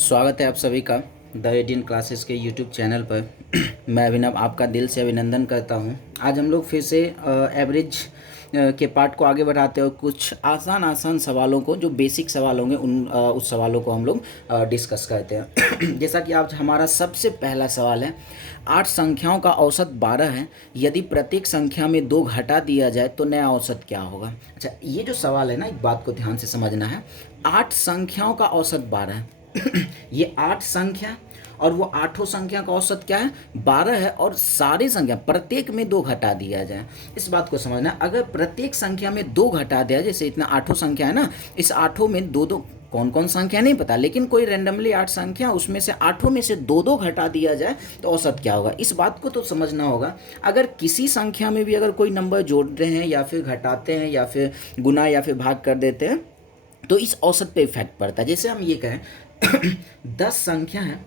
स्वागत है आप सभी का द 18 क्लासेस के यूट्यूब चैनल पर। मैं अभिनव आपका दिल से अभिनंदन करता हूं। आज हम लोग फिर से एवरेज के पार्ट को आगे बढ़ाते हैं और कुछ आसान सवालों को, जो बेसिक सवाल होंगे उस सवालों को हम लोग डिस्कस करते हैं। जैसा कि आज हमारा सबसे पहला सवाल है, 8 संख्याओं का औसत 12 है। यदि प्रत्येक संख्या में 2 घटा दिया जाए तो नया औसत क्या होगा। अच्छा, ये जो सवाल है ना, एक बात को ध्यान से समझना है। 8 संख्याओं का औसत 12 है। ये 8 संख्या और वो आठों संख्या का औसत क्या है, 12 है। और सारी संख्या प्रत्येक में 2 घटा दिया जाए, इस बात को समझना। अगर प्रत्येक संख्या में 2 घटा दिया, जैसे इतना आठों संख्या है ना, इस आठों में दो दो, कौन कौन संख्या नहीं पता, लेकिन कोई रैंडमली 8 संख्या, उसमें से आठों में से 2 घटा दिया जाए तो औसत क्या होगा, इस बात को तो समझना होगा। अगर किसी संख्या में भी अगर कोई नंबर जोड़ रहे हैं या फिर घटाते हैं या फिर गुना या फिर भाग कर देते हैं तो इस औसत पे इफेक्ट पड़ता है। जैसे हम ये कहें 10 संख्या है,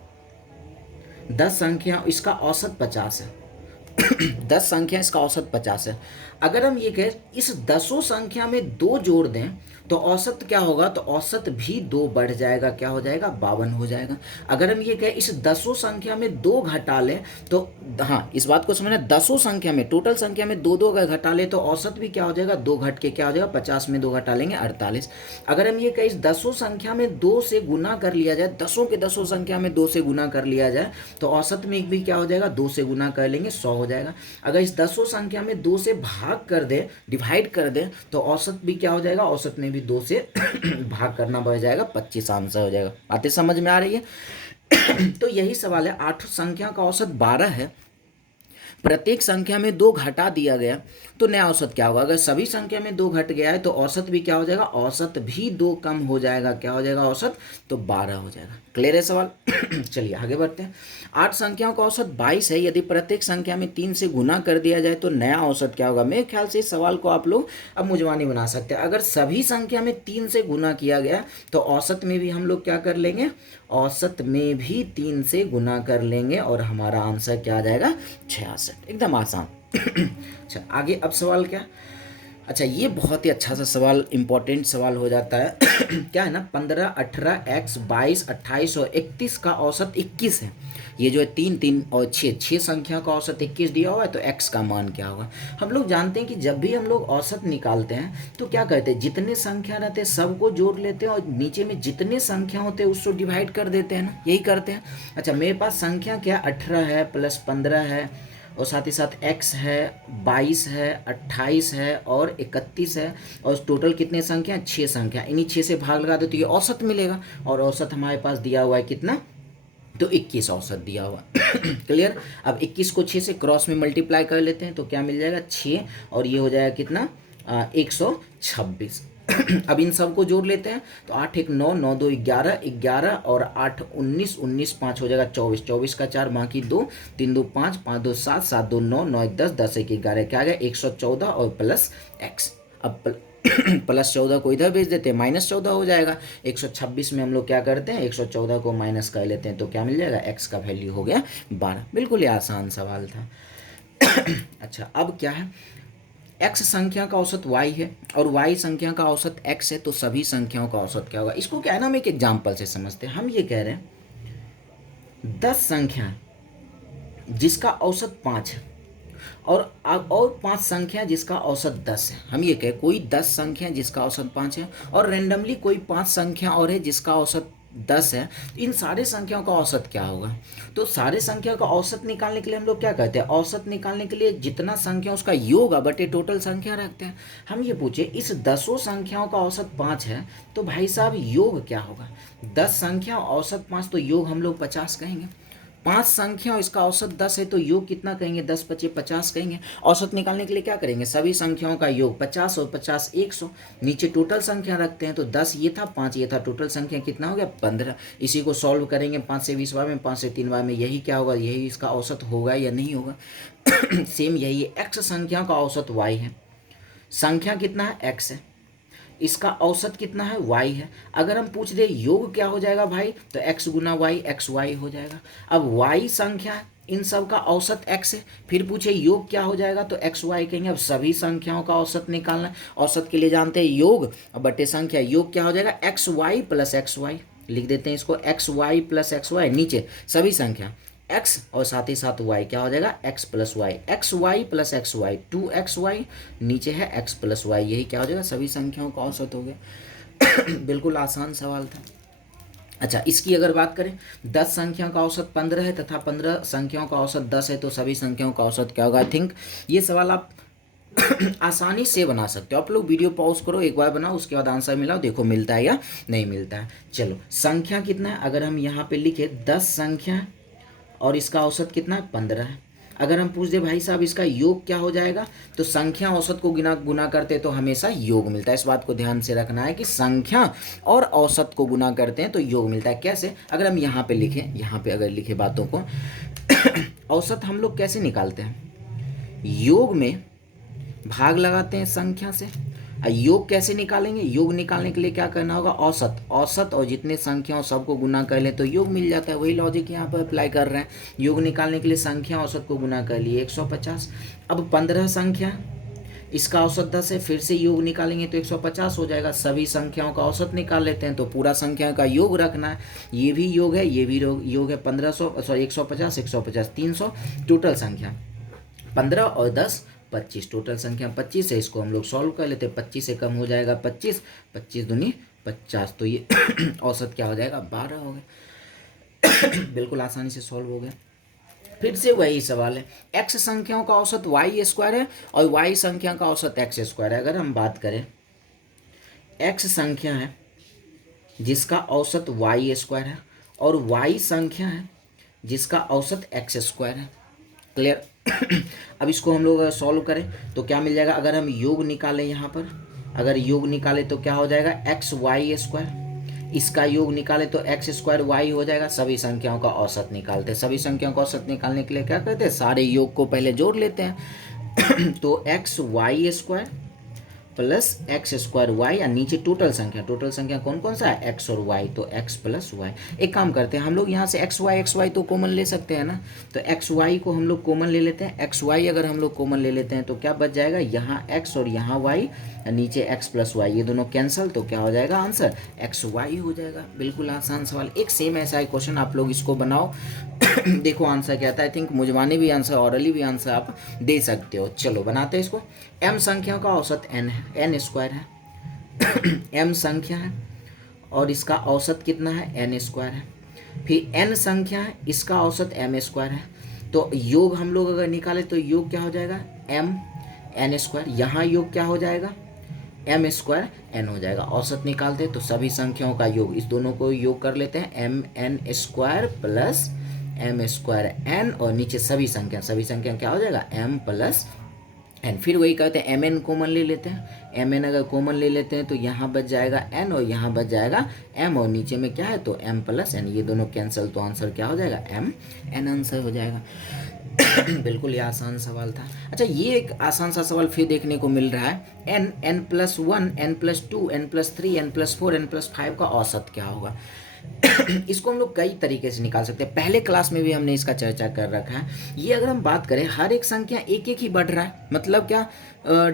10 संख्या, इसका औसत 50 है। 10 संख्या, इसका औसत 50 है। अगर हम ये कहें इस 10 संख्या में 2 जोड़ दें तो औसत क्या होगा, तो औसत भी 2 बढ़ जाएगा, क्या हो जाएगा, 52 हो जाएगा। अगर हम ये कहें इस 10 संख्या में 2 घटा लें तो, हाँ इस बात को समझना, 10 संख्या में, टोटल संख्या में 2 अगर घटा ले तो औसत भी क्या हो जाएगा, 2 घट के क्या हो जाएगा, 50 में 2 घटा लेंगे 48। अगर हम ये कहें इस 10 संख्या में 2 से गुना कर लिया जाए, 10 संख्या में 2 से गुना कर लिया जाए तो औसत में भी क्या हो जाएगा, 2 से गुना कर लेंगे 100 हो जाएगा। अगर इस 10 संख्या में 2 से भाग कर दे, डिवाइड कर दे, तो औसत भी क्या हो जाएगा, औसत में भी 2 से भाग करना बढ़ जाएगा, 25 आंसर हो जाएगा। बातें समझ में आ रही है। तो यही सवाल है, 8 संख्या का औसत 12 है, प्रत्येक संख्या में 2 घटा दिया गया तो नया औसत क्या होगा। अगर सभी संख्या में 2 घट गया है तो औसत भी क्या हो जाएगा, औसत भी 2 कम हो जाएगा, क्या हो जाएगा, औसत तो 12 हो जाएगा। क्लियर है सवाल। चलिए आगे बढ़ते हैं। 8 संख्याओं का औसत 22 है। यदि प्रत्येक संख्या में 3 से गुना कर दिया जाए तो नया औसत क्या होगा। मेरे ख्याल से इस सवाल को आप लोग अब मुजवानी बना सकते हैं। अगर सभी संख्या में 3 से गुना किया गया तो औसत में भी हम लोग क्या कर लेंगे, औसत में भी 3 से गुना कर लेंगे और हमारा आंसर क्या आ जाएगा, 66। एकदम आसान। अच्छा आगे, अब सवाल क्या। अच्छा, ये बहुत ही अच्छा सा सवाल, इंपॉर्टेंट सवाल हो जाता है। क्या है ना, 15, 18, x, 22, 28 और 31 का औसत 21 है। ये जो है 3, 3 और 6 संख्या का औसत 21 दिया हुआ है, तो x का मान क्या होगा। हम लोग जानते हैं कि जब भी हम लोग औसत निकालते हैं तो क्या करते हैं, जितने संख्या रहते हैं सबको जोड़ लेते हैं और नीचे में जितने संख्या होते हैं उसको डिवाइड कर देते हैं ना, यही करते हैं। अच्छा, मेरे पास संख्या क्या, 18 है प्लस 15 है और साथ ही साथ x है, 22 है, 28 है और 31 है, और टोटल कितने संख्या, 6 संख्या। इन्हीं 6 से भाग लगा दो तो ये औसत मिलेगा, और औसत हमारे पास दिया हुआ है कितना, तो 21 औसत दिया हुआ। क्लियर। अब 21 को 6 से क्रॉस में मल्टीप्लाई कर लेते हैं तो क्या मिल जाएगा, 6, और ये हो जाएगा कितना, 126। अब इन सब को जोड़ लेते हैं तो 8 1 9, 9 2 11, 11 और 8 19, 19 5 हो जाएगा 24, 24 का 4 बाकी 2, 3 2 5, 5 2 7, 7 2 9, 9 1 10, 10 1 11, क्या आ गया, 114 और प्लस x। अब प्लस 14 को इधर भेज देते हैं, माइनस 14 हो जाएगा। 126 में हम लोग क्या करते हैं, 114 को माइनस कर लेते हैं तो क्या मिल जाएगा, x का वैल्यू हो गया 12। बिल्कुल ही आसान सवाल था। अच्छा, अब क्या है, x संख्या का औसत y है और y संख्या का औसत x है, तो सभी संख्याओं का औसत क्या होगा। इसको क्या है ना, हम एक एग्जाम्पल से समझते हैं। हम ये कह रहे हैं 10 संख्या जिसका औसत 5 है और 5 संख्या जिसका औसत 10 है। हम ये कहें कोई 10 संख्या जिसका औसत 5 है और रेंडमली कोई 5 संख्या और है जिसका औसत 10 है। इन सारे संख्याओं का औसत क्या होगा। तो सारे संख्या का औसत निकालने के लिए हम लोग क्या करते हैं, औसत निकालने के लिए जितना संख्या उसका योग बटे टोटल संख्या रखते हैं। हम ये पूछे इस 10 संख्याओं का औसत 5 है तो भाई साहब योग क्या होगा। 10 संख्या औसत 5 तो योग हम लोग 50 कहेंगे। 5 संख्या इसका औसत 10 है तो योग कितना कहेंगे, 10 पचे 50 कहेंगे। औसत निकालने के लिए क्या करेंगे, सभी संख्याओं का योग 50 और 50 100, नीचे टोटल संख्या रखते हैं। तो 10 ये था, 5 ये था, टोटल संख्या कितना हो गया, 15। इसी को सॉल्व करेंगे 5 से 20 बार में, 5 से 3 बार में, यही क्या होगा, यही इसका औसत होगा या नहीं होगा। सेम यही है, x संख्या का औसत y है, संख्या कितना है, x है, इसका औसत कितना है, y है। अगर हम पूछ दे योग क्या हो जाएगा भाई, तो x गुना y, एक्स वाई हो जाएगा। अब y संख्या है, इन सब का औसत x है, फिर पूछे योग क्या हो जाएगा, तो एक्स वाई कहेंगे। अब सभी संख्याओं का औसत निकालना है, औसत के लिए जानते हैं योग बटे संख्या, योग क्या हो जाएगा, X Y plus X Y. लिख देते हैं इसको X Y plus X Y, नीचे सभी संख्या x और साथ ही साथ y क्या हो जाएगा x plus Y, X Y plus X Y 2xy, नीचे है x प्लस वाई, यही क्या हो जाएगा सभी संख्याओं का औसत हो गया। बिल्कुल आसान सवाल था। अच्छा, इसकी अगर बात करें 10 संख्याओं का औसत 15 है तथा 15 संख्याओं का औसत 10 है, तो सभी संख्याओं का औसत क्या होगा। आई थिंक ये सवाल आप आसानी से बना सकते हो। आप लोग वीडियो पॉज करो, एक बार बनाओ, उसके बाद आंसर मिलाओ, देखो मिलता है या नहीं मिलता है। चलो, संख्या कितना है, अगर हम यहाँ पे लिखे 10 संख्या है और इसका औसत कितना है 15 है। अगर हम पूछ दे भाई साहब इसका योग क्या हो जाएगा, तो संख्या औसत को गुना करते तो हमेशा योग मिलता है। इस बात को ध्यान से रखना है कि संख्या और औसत को गुना करते हैं तो योग मिलता है। कैसे, अगर हम यहाँ पे लिखें, यहाँ पे अगर लिखे बातों को औसत हम लोग कैसे निकालते हैं, योग में भाग लगाते हैं संख्या से। योग कैसे निकालेंगे, योग निकालने के लिए क्या करना होगा, औसत और जितने संख्याओं सबको गुना कर लें तो योग मिल जाता है। वही लॉजिक यहाँ पर अप्लाई कर रहे हैं। योग निकालने के लिए संख्या औसत को गुना कर लिए 150। अब 15 संख्या, इसका औसत 10 है, फिर से योग निकालेंगे तो 150 हो जाएगा। सभी संख्याओं का औसत निकाल लेते हैं तो पूरा संख्या का योग रखना है। ये भी योग है, ये भी योग है। 150, 150, 300, टोटल संख्या 15 और 10 25, टोटल संख्या 25 है। इसको हम लोग सॉल्व कर लेते हैं। 25 से कम हो जाएगा 25, 25 दूनी 50, तो ये औसत क्या हो जाएगा 12 हो गया। बिल्कुल आसानी से सॉल्व हो गया। फिर से वही सवाल है, x संख्याओं का औसत y स्क्वायर है और y संख्या का औसत x स्क्वायर है। अगर हम बात करें x संख्या है जिसका औसत y स्क्वायर है और y संख्या है जिसका औसत x स्क्वायर है। क्लियर। अब इसको हम लोग सॉल्व करें तो क्या मिल जाएगा, अगर हम योग निकालें यहाँ पर, अगर योग निकालें तो क्या हो जाएगा एक्स वाई स्क्वायर, इसका योग निकालें तो एक्स स्क्वायर वाई हो जाएगा। सभी संख्याओं का औसत निकालते हैं। सभी संख्याओं का औसत निकालने के लिए क्या करते हैं, सारे योग को पहले जोड़ लेते हैं। तो X Y square plus X square Y, और नीचे टोटल संख्या कौन कौन सा है, एक्स और वाई, तो एक्स प्लस वाई। एक काम करते हैं हम लोग, यहाँ से एक्स वाई तो कॉमन ले सकते हैं ना, तो एक्स वाई को हम लोग कॉमन ले लेते हैं। एक्स वाई अगर हम लोग कॉमन ले लेते हैं तो क्या बच जाएगा, यहाँ एक्स और यहाँ वाई, नीचे एक्स प्लस वाई, ये दोनों कैंसिल, तो क्या हो जाएगा आंसर एक्स वाई हो जाएगा। बिल्कुल आसान सवाल, एक सेम ऐसा ही क्वेश्चन आप लोग इसको बनाओ। देखो आंसर क्या आता है। आई थिंक मुझवानी भी आंसर, ऑरली भी आंसर आप दे सकते हो। चलो बनाते हैं इसको। m संख्या का औसत n है, n स्क्वायर है। m संख्या है और इसका औसत कितना है, n स्क्वायर है। फिर n संख्या है, इसका औसत m स्क्वायर है। तो योग हम लोग अगर निकाले तो योग क्या हो जाएगा, m n स्क्वायर, यहाँ योग क्या हो जाएगा, m स्क्वायर n हो जाएगा। औसत निकालते हैं तो सभी संख्याओं का योग, इस दोनों को योग कर लेते हैं, m n square plus m square n, और नीचे सभी संख्या क्या हो जाएगा m प्लस n। फिर वही करते हैं, mn कॉमन ले लेते हैं। mn अगर कॉमन ले लेते हैं तो यहाँ बच जाएगा n और यहाँ बच जाएगा m, और नीचे में क्या है तो m प्लस n, ये दोनों कैंसिल, तो आंसर क्या हो जाएगा m n आंसर हो जाएगा। बिल्कुल ये आसान सवाल था। अच्छा, ये एक आसान सा सवाल फिर देखने को मिल रहा है, n plus 1, n plus 2, n plus 3, n plus 4, n plus 5 का औसत क्या होगा। इसको हम लोग कई तरीके से निकाल सकते हैं। पहले क्लास में भी हमने इसका चर्चा कर रखा है। ये अगर हम बात करें, हर एक संख्या एक एक ही बढ़ रहा है, मतलब क्या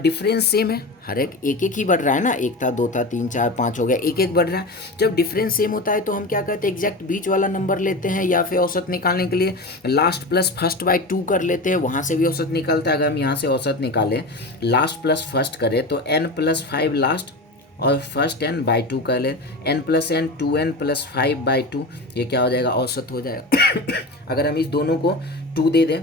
डिफरेंस सेम है, हर एक एक ही बढ़ रहा है ना, 1 था 2 था 3 4 5 हो गया, एक एक बढ़ रहा है। जब डिफरेंस सेम होता है तो हम क्या करते हैं, एग्जैक्ट बीच वाला नंबर लेते हैं, या फिर औसत निकालने के लिए लास्ट प्लस फर्स्ट बाई 2 कर लेते हैं, वहाँ से भी औसत निकलता है। अगर हम यहाँ से औसत निकालें, लास्ट प्लस फर्स्ट करें तो n प्लस 5 लास्ट और फर्स्ट n बाई 2 कर ले, n plus n 2n plus 5 by 2, ये क्या हो जाएगा, औसत हो जाएगा। अगर हम इस दोनों को 2 दे दें,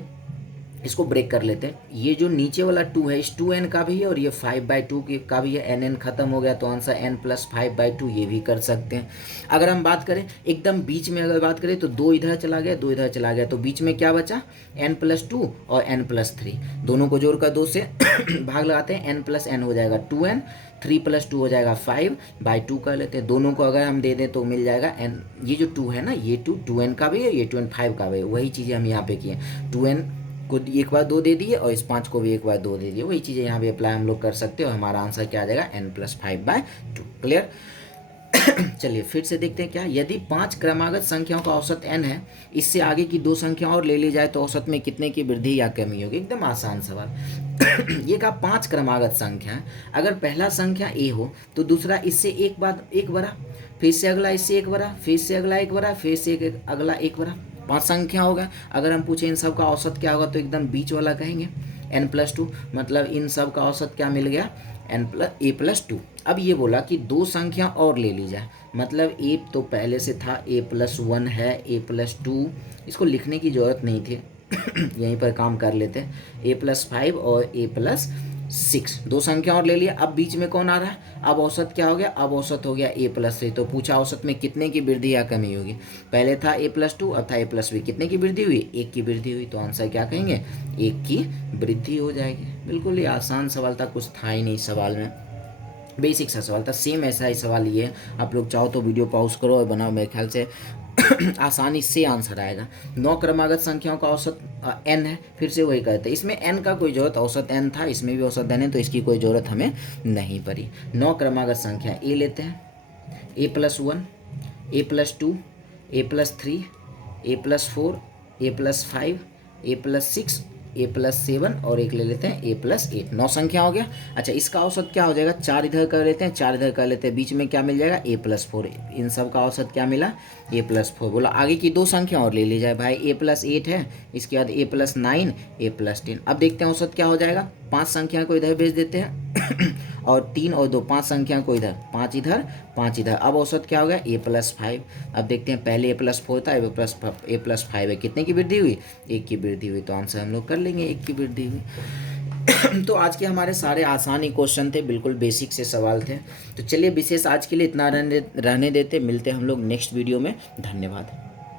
इसको ब्रेक कर लेते हैं, ये जो नीचे वाला 2 है इस 2n का भी है और ये 5 बाई 2 का भी है, n खत्म हो गया तो आंसर n प्लस 5 बाई 2, ये भी कर सकते हैं। अगर हम बात करें एकदम बीच में, अगर बात करें तो 2 इधर चला गया 2 इधर चला गया, तो बीच में क्या बचा, n प्लस 2 और n प्लस 3, दोनों को जोड़कर 2 से भाग लगाते हैं, n प्लस n हो जाएगा 2n, 3 प्लस 2 हो जाएगा 5 बाई 2 कर लेते हैं। दोनों को अगर हम दे दें तो मिल जाएगा n, ये जो 2 है ना, ये 2n का भी है, ये 2n 5 का भी है, वही चीज़ें हम यहाँ पे किए, 2n को एक बार 2 दे दिए और इस 5 को भी एक बार 2 दे दिए, वही चीज़ें यहाँ पे अप्लाई हम लोग कर सकते हो। हमारा आंसर क्या आ जाएगा, n प्लस 5 बाई 2। क्लियर। चलिए फिर से देखते हैं क्या, यदि 5 क्रमागत संख्याओं का औसत n है, इससे आगे की 2 संख्या और ले ली जाए तो औसत में कितने की वृद्धि या कमी होगी। एकदम आसान सवाल। ये कहा 5 क्रमागत संख्या है, अगर पहला संख्या a हो तो दूसरा इससे एक बड़ा, फिर से अगला इससे एक बड़ा, फिर से अगला एक बड़ा, फिर से अगला एक बड़ा, 5 संख्या हो गया। अगर हम पूछे इन सब का औसत क्या होगा तो एकदम बीच वाला कहेंगे n+2, मतलब इन सब का औसत क्या मिल गया a+2। अब ये बोला कि 2 संख्या और ले ली जाए, मतलब a तो पहले से था a+1 है, a+2, इसको लिखने की ज़रूरत नहीं थी यहीं पर काम कर लेते हैं, a+5 और a+6, 2 संख्या और ले लिया। अब बीच में कौन आ रहा है, अब औसत क्या हो गया, अब औसत हो गया a+3। तो पूछा औसत में कितने की वृद्धि या कमी होगी, पहले था a+2 अब था a+3, कितने की वृद्धि हुई, 1 की वृद्धि हुई। तो आंसर क्या कहेंगे, 1 की वृद्धि हो जाएगी। बिल्कुल ही आसान सवाल था, कुछ था ही नहीं सवाल में, बेसिक सा सवाल था। सेम ऐसा ही सवाल ये है, आप लोग चाहो तो वीडियो पॉज करो और बनाओ, मेरे ख्याल से आसानी से आंसर आएगा। 9 क्रमागत संख्याओं का औसत n है, फिर से वही कहते हैं, इसमें n का कोई जरूरत, औसत n था, इसमें भी औसत n है, तो इसकी कोई ज़रूरत हमें नहीं पड़ी। 9 क्रमागत संख्या a लेते हैं, a+1, a+2, a+3, a+4, a+5, a+6, a+7 और एक ले लेते हैं a+8, 9 संख्या हो गया। अच्छा, इसका औसत क्या हो जाएगा, 4 इधर कर लेते हैं, 4 इधर कर लेते हैं, बीच में क्या मिल जाएगा a+4, इन सब का औसत क्या मिला a+4। बोला आगे की 2 संख्या और ले ली जाए, भाई a+8 है, इसके बाद a+9, a+10। अब देखते हैं औसत क्या हो जाएगा, 5 संख्या को इधर भेज देते हैं और 3 और 2, 5 संख्या को इधर, 5 इधर 5 इधर। अब औसत क्या हो गया a+5। अब देखते हैं, पहले a+4 था, a+5 है, कितने की वृद्धि हुई, 1 की वृद्धि हुई। तो आंसर हम लोग कर लेंगे 1 की वृद्धि हुई। तो आज के हमारे सारे आसान ही क्वेश्चन थे, बिल्कुल बेसिक से सवाल थे। तो चलिए विशेष आज के लिए इतना रहने देते, मिलते हैं हम लोग नेक्स्ट वीडियो में। धन्यवाद।